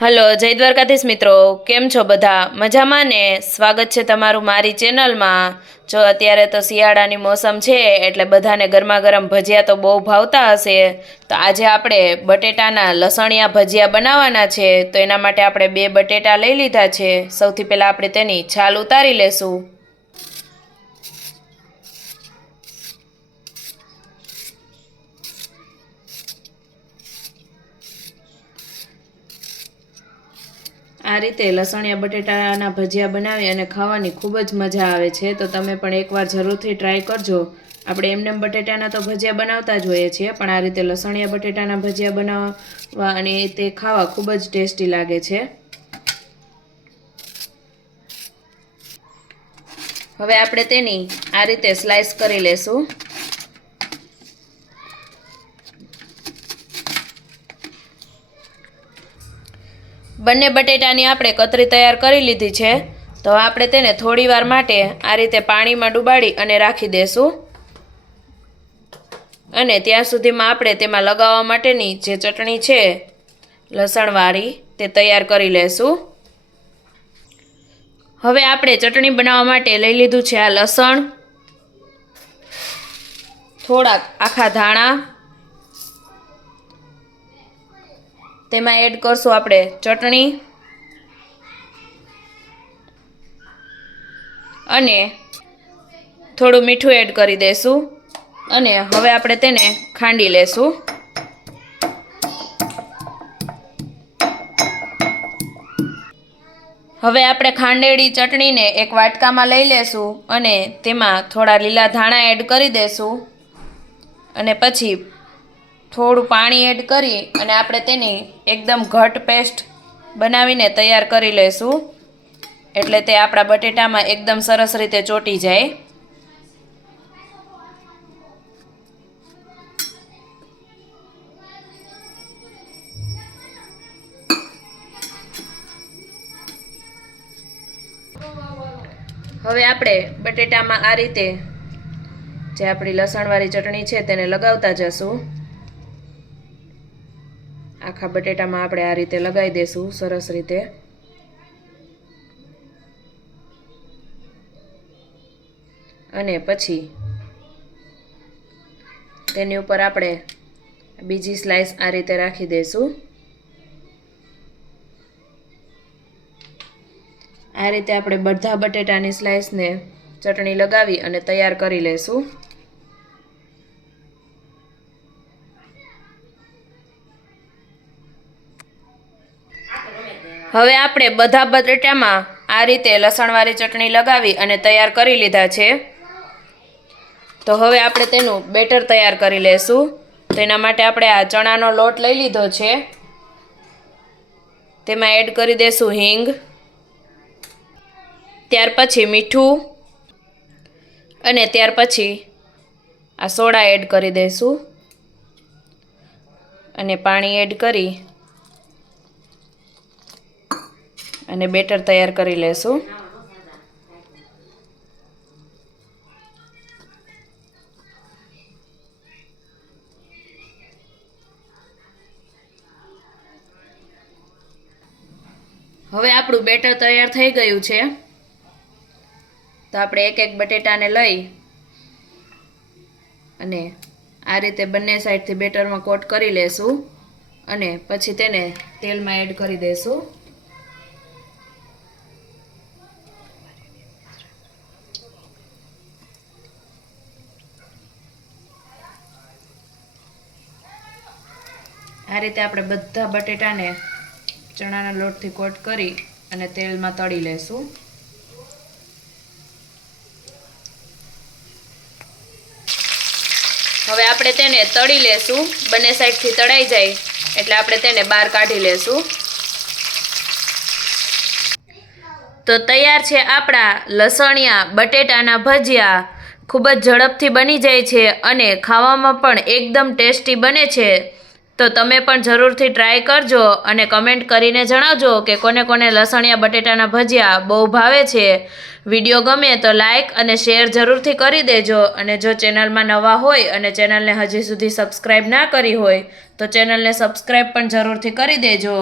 Hello જય દ્વારકાધીશ મિત્રો, કેમ છો બધા? મજામાં ને? સ્વાગત છે તમારું મારી ચેનલમાં. જો અત્યારે તો શિયાળાની મોસમ છે એટલે બધાને ગરમા ગરમ ભજીયા તો બહુ ભાવતા હશે. તો આજે આપણે બટેટાના લસણિયા ભજીયા બનાવવાના છે. તો એના માટે આપણે 2 બટેટા લઈ લીધા છે. સૌથી પહેલાં આપણે તેની છાલ ઉતારી લેશું. આ રીતે લસણિયા બટેટાના ભજીયા બનાવી અને ખાવાની ખૂબ જ મજા આવે છે. તો તમે પણ એકવાર જરૂરથી ટ્રાય કરજો. આપણે એમને બટેટાના તો ભજીયા બનાવતા જ હોઈએ છીએ, પણ આ રીતે લસણિયા બટેટાના ભજીયા બનાવવા અને તે ખાવા ખૂબ જ ટેસ્ટી લાગે છે. હવે આપણે તેની આ રીતે સ્લાઈસ કરી લેશું. બંને બટેટાની આપણે કતરી તૈયાર કરી લીધી છે. તો આપણે તેને થોડી વાર માટે આ રીતે પાણીમાં ડુબાડી અને રાખી દેશું. અને ત્યાં સુધીમાં આપણે તેમાં લગાવવા માટેની જે ચટણી છે લસણવાળી, તે તૈયાર કરી લેશું. હવે આપણે ચટણી બનાવવા માટે લઈ લીધું છે આ લસણ, થોડાક આખા ધાણા, તેમાં એડ કરશું આપણે ચટણી અને થોડું મીઠું એડ કરી દઈશું. અને હવે આપણે તેને ખાંડી લેશું. હવે આપણે ખાંડેલી ચટણીને એક વાટકામાં લઈ લેશું અને તેમાં થોડા લીલા ધાણા એડ કરી દેશું. અને પછી થોડું પાણી એડ કરી અને આપણે તેની એકદમ ઘટ પેસ્ટ બનાવીને તૈયાર કરી લેશું. એટલે તે આપણા બટેટામાં એકદમ સરસ રીતે ચોંટી જાય. હવે આપણે બટેટામાં આ રીતે જે આપણી લસણવાળી ચટણી છે તેને લગાવતા જશું. આખા બટેટામાં આપણે આ રીતે લગાવી દઈશું સરસ રીતે. અને પછી તેની ઉપર આપણે બીજી સ્લાઈસ આ રીતે રાખી દઈશું. આ રીતે આપણે બધા બટેટાની સ્લાઈસને ચટણી લગાવી અને તૈયાર કરી લઈશું. હવે આપણે બધા બટેટામાં આ રીતે લસણવાળી ચટણી લગાવી અને તૈયાર કરી લીધા છે. તો હવે આપણે તેનું બેટર તૈયાર કરી લેશું. તો એના માટે આપણે આ ચણાનો લોટ લઈ લીધો છે. તેમાં એડ કરી દેશું હિંગ, ત્યાર પછી મીઠું અને ત્યાર પછી આ સોડા એડ કરી દઈશું. અને પાણી એડ કરી અને બેટર તૈયાર કરી લેશું. હવે આપણું બેટર તૈયાર થઈ ગયું છે. તો આપણે એક એક બટેટાને લઈ અને આ રીતે બંને સાઈડથી બેટરમાં કોટ કરી લેશું અને પછી તેને તેલમાં એડ કરી દઈશું. આ રીતે આપણે બધા બટેટાને ચણાના લોટથી કોટ કરી અને તેલમાં તળી લેશું. હવે આપણે તેને તળી લેશું. બંને સાઈડથી તળાઈ જાય એટલે આપણે તેને બહાર કાઢી લેશું. તો તૈયાર છે આપણા લસણિયા બટેટાના ભજીયા. ખૂબ જ ઝડપથી બની જાય છે અને ખાવામાં પણ એકદમ ટેસ્ટી બને છે. તો તમે પણ જરૂરથી ટ્રાય કરજો અને કમેન્ટ કરીને જણાવજો કે કોને કોને લસણિયા બટેટાના ભજીયા બહુ ભાવે છે. વિડીયો ગમે તો લાઈક અને શેર જરૂરથી કરી દેજો. અને જો ચેનલમાં નવા હોય અને ચેનલને હજી સુધી સબસ્ક્રાઈબ ના કરી હોય તો ચેનલને સબસ્ક્રાઈબ પણ જરૂરથી કરી દેજો.